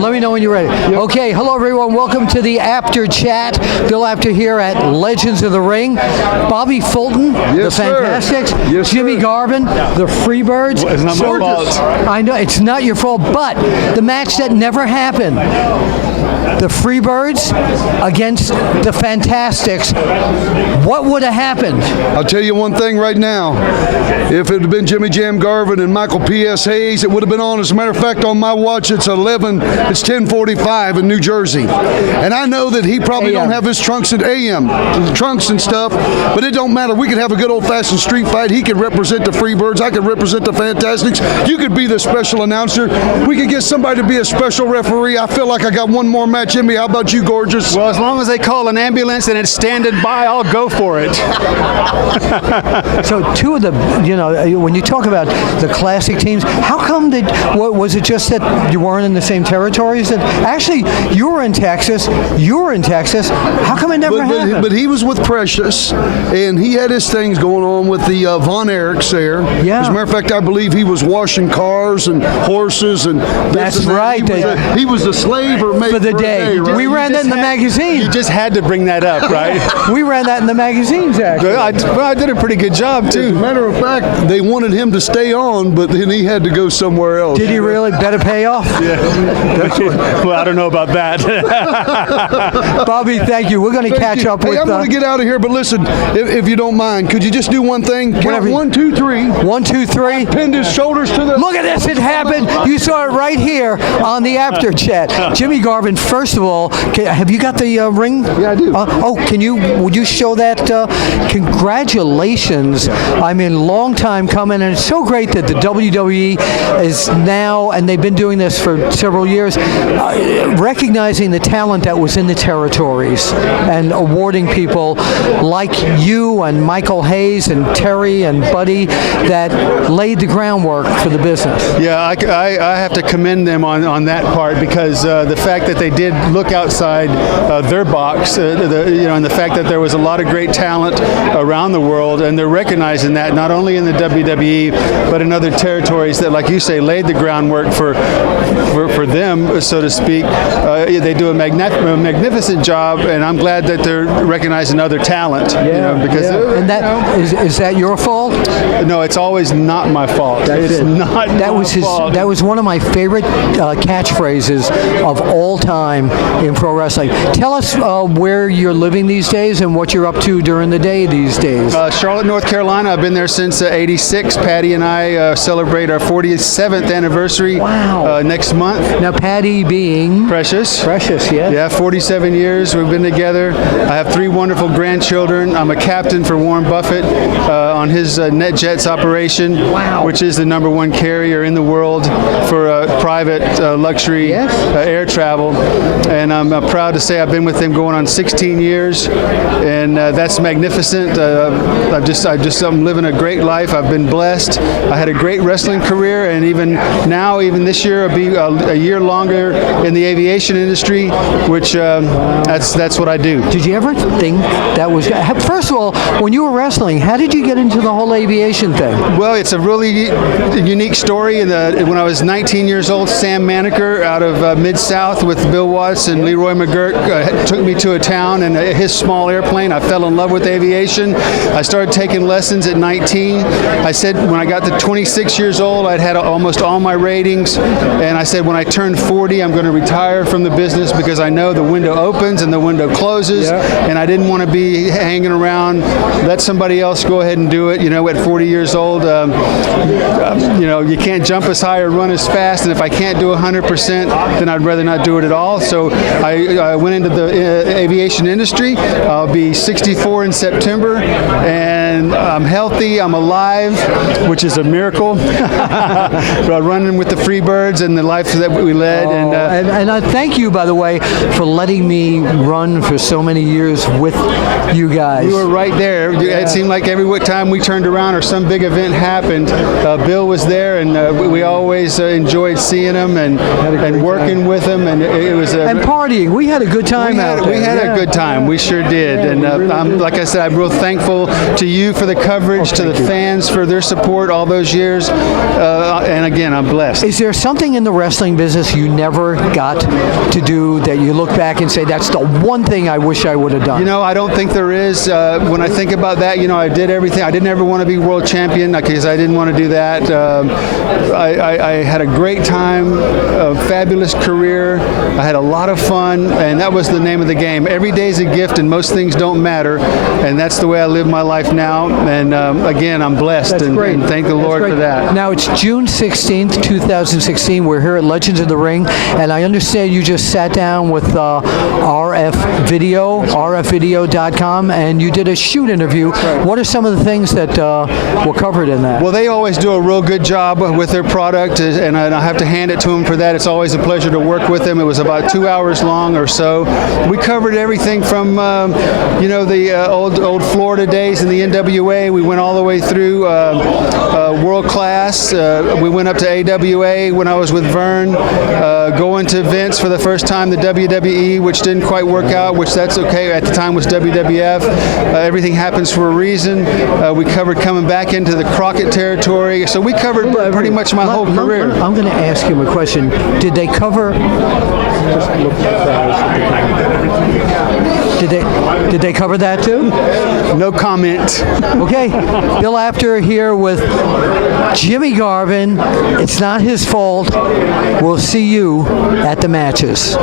Let me know when you're ready. Yep. Okay, hello everyone. Welcome to the After Chat. Bill Apter here at Legends of the Ring. Bobby Fulton, yes, the Fantastics. Yes, Jimmy Garvin, the Freebirds. Well, it's not my fault. I know, it's not your fault, but the match that never happened. The Freebirds against the Fantastics. What would have happened? I'll tell you one thing right now. If it had been Jimmy Jam Garvin and Michael P.S. Hayes, it would have been on. As a matter of fact, on my watch, it's 10:45 in New Jersey. And I know that he probably don't have his trunks and trunks and stuff, but it don't matter. We could have a good old-fashioned street fight. He could represent the Freebirds. I could represent the Fantastics. You could be the special announcer. We could get somebody to be a special referee. I feel like I got one more match in me. How about you, gorgeous? Well, as long as they call an ambulance and it's standing by, I'll go for it. So two of the, when you talk about the classic teams, how come was it just that you weren't in the same territories? That actually you were in Texas. How come it never happened? But he was with Precious, and he had his things going on with the Von Erichs there. Yeah. As a matter of fact, I believe he was washing cars and horses and. That's right. He was a slave or made for the day. Right? We ran that in the magazine. You just had to bring that up, right? We ran that in the magazines, actually. I did a pretty good job, too. As a matter of fact, they wanted him to stay on, but then he had to go somewhere else. Did he really? Better pay off? Yeah. Well, I don't know about that. Bobby, thank you. We're going to catch up with... I'm going to get out of here, but listen, if you don't mind, could you just do one thing? Count 1, 2, 3. 1, 2, 3. Pinned his shoulders to the... Look at this. It happened. You saw it right here on the After Chat. Jimmy Garvin, first of all, have you got the ring? Yeah, I do. Would you show that? Congratulations. I mean, long time coming, and it's so great that the WWE is now, and they've been doing this for several years, recognizing the talent that was in the territories and awarding people like you and Michael Hayes and Terry and Buddy that laid the groundwork for the business. Yeah, I have to commend them on that part, because the fact that they did look outside their box, and the fact that there was a lot of great talent around the world, and they're recognizing that not only in the WWE but in other territories that, like you say, laid the groundwork for them, so to speak. They do a magnificent job, and I'm glad that they're recognizing other talent. And that is that your fault? No, it's always not my fault. That was one of my favorite catchphrases of all time in pro wrestling. Tell us where you're living these days and what you're up to during the day these days. Charlotte, North Carolina. I've been there since '86. Patty and I celebrate our 47th anniversary next month. Now, Patty being? Precious. Precious, yeah. Yeah, 47 years we've been together. I have 3 wonderful grandchildren. I'm a captain for Warren Buffett on his NetJets operation, which is the #1 carrier in the world for private luxury air travel. And I'm proud to say I've been with them going on 16 years, and that's magnificent. I'm living a great life. I've been blessed. I had a great wrestling career, and even this year, I'll be a year longer in the aviation industry, which that's what I do. Did you ever think that was... First of all, when you were wrestling, how did you get into the whole aviation thing? Well, it's a really unique story. When I was 19 years old, Sam Maneker out of Mid-South with Bill Watts and Leroy McGurk took me to a town in his small airplane. I fell in love with aviation. I started taking lessons at 19. I said when I got to 26 years old, I'd had almost all my ratings, and I said when I turned 40, I'm going to retire from the business, because I know the window opens and the window closes, and I didn't want to be hanging around. Let somebody else go ahead and do it. At 40 years old, you can't jump as high or run as fast, and if I can't do 100%, then I'd rather not do it at all. So I went into the aviation industry. I'll be 64 in September, and I'm healthy, I'm alive, which is a miracle. Running with the Freebirds and the life that we led. And I thank you, by the way, for letting me run for so many years with you guys. You were right there. It seemed like every time we turned around or some big event happened, Bill was there, and we always enjoyed seeing him and working with him, and it was and partying. We had a good time out there. We had a good time. We sure did. And like I said, I'm real thankful to you you for the coverage, to the fans for their support all those years. And again, I'm blessed. Is there something in the wrestling business you never got to do that you look back and say, that's the one thing I wish I would have done? You know, I don't think there is. When I think about that, you know, I did everything. I didn't ever want to be world champion because I didn't want to do that. I had a great time, a fabulous career. I had a lot of fun, and that was the name of the game. Every day's a gift, and most things don't matter, and that's the way I live my life now. And again, I'm blessed, and thank the Lord for that. Now, it's June 16th, 2016. We're here at Legends of the Ring, and I understand you just sat down with RF Video, rfvideo.com, and you did a shoot interview. What are some of the things that were covered in that? Well, they always do a real good job with their product, and I have to hand it to them for that. It's always a pleasure to work with them. It was about 2 hours long or so. We covered everything from, you know, the old Florida days in the NWA. We went all the way through World Class. We went up to AWA when I was with Vern, going to Vince for the first time, the WWE, which didn't quite work out, which that's okay. At the time was WWF. Everything happens for a reason. We covered coming back into the Crockett territory. So we covered pretty much my whole career. I'm going to ask you a question. Did they cover... Did they cover that too? No comment. Okay, Bill Apter here with Jimmy Garvin. It's not his fault. We'll see you at the matches.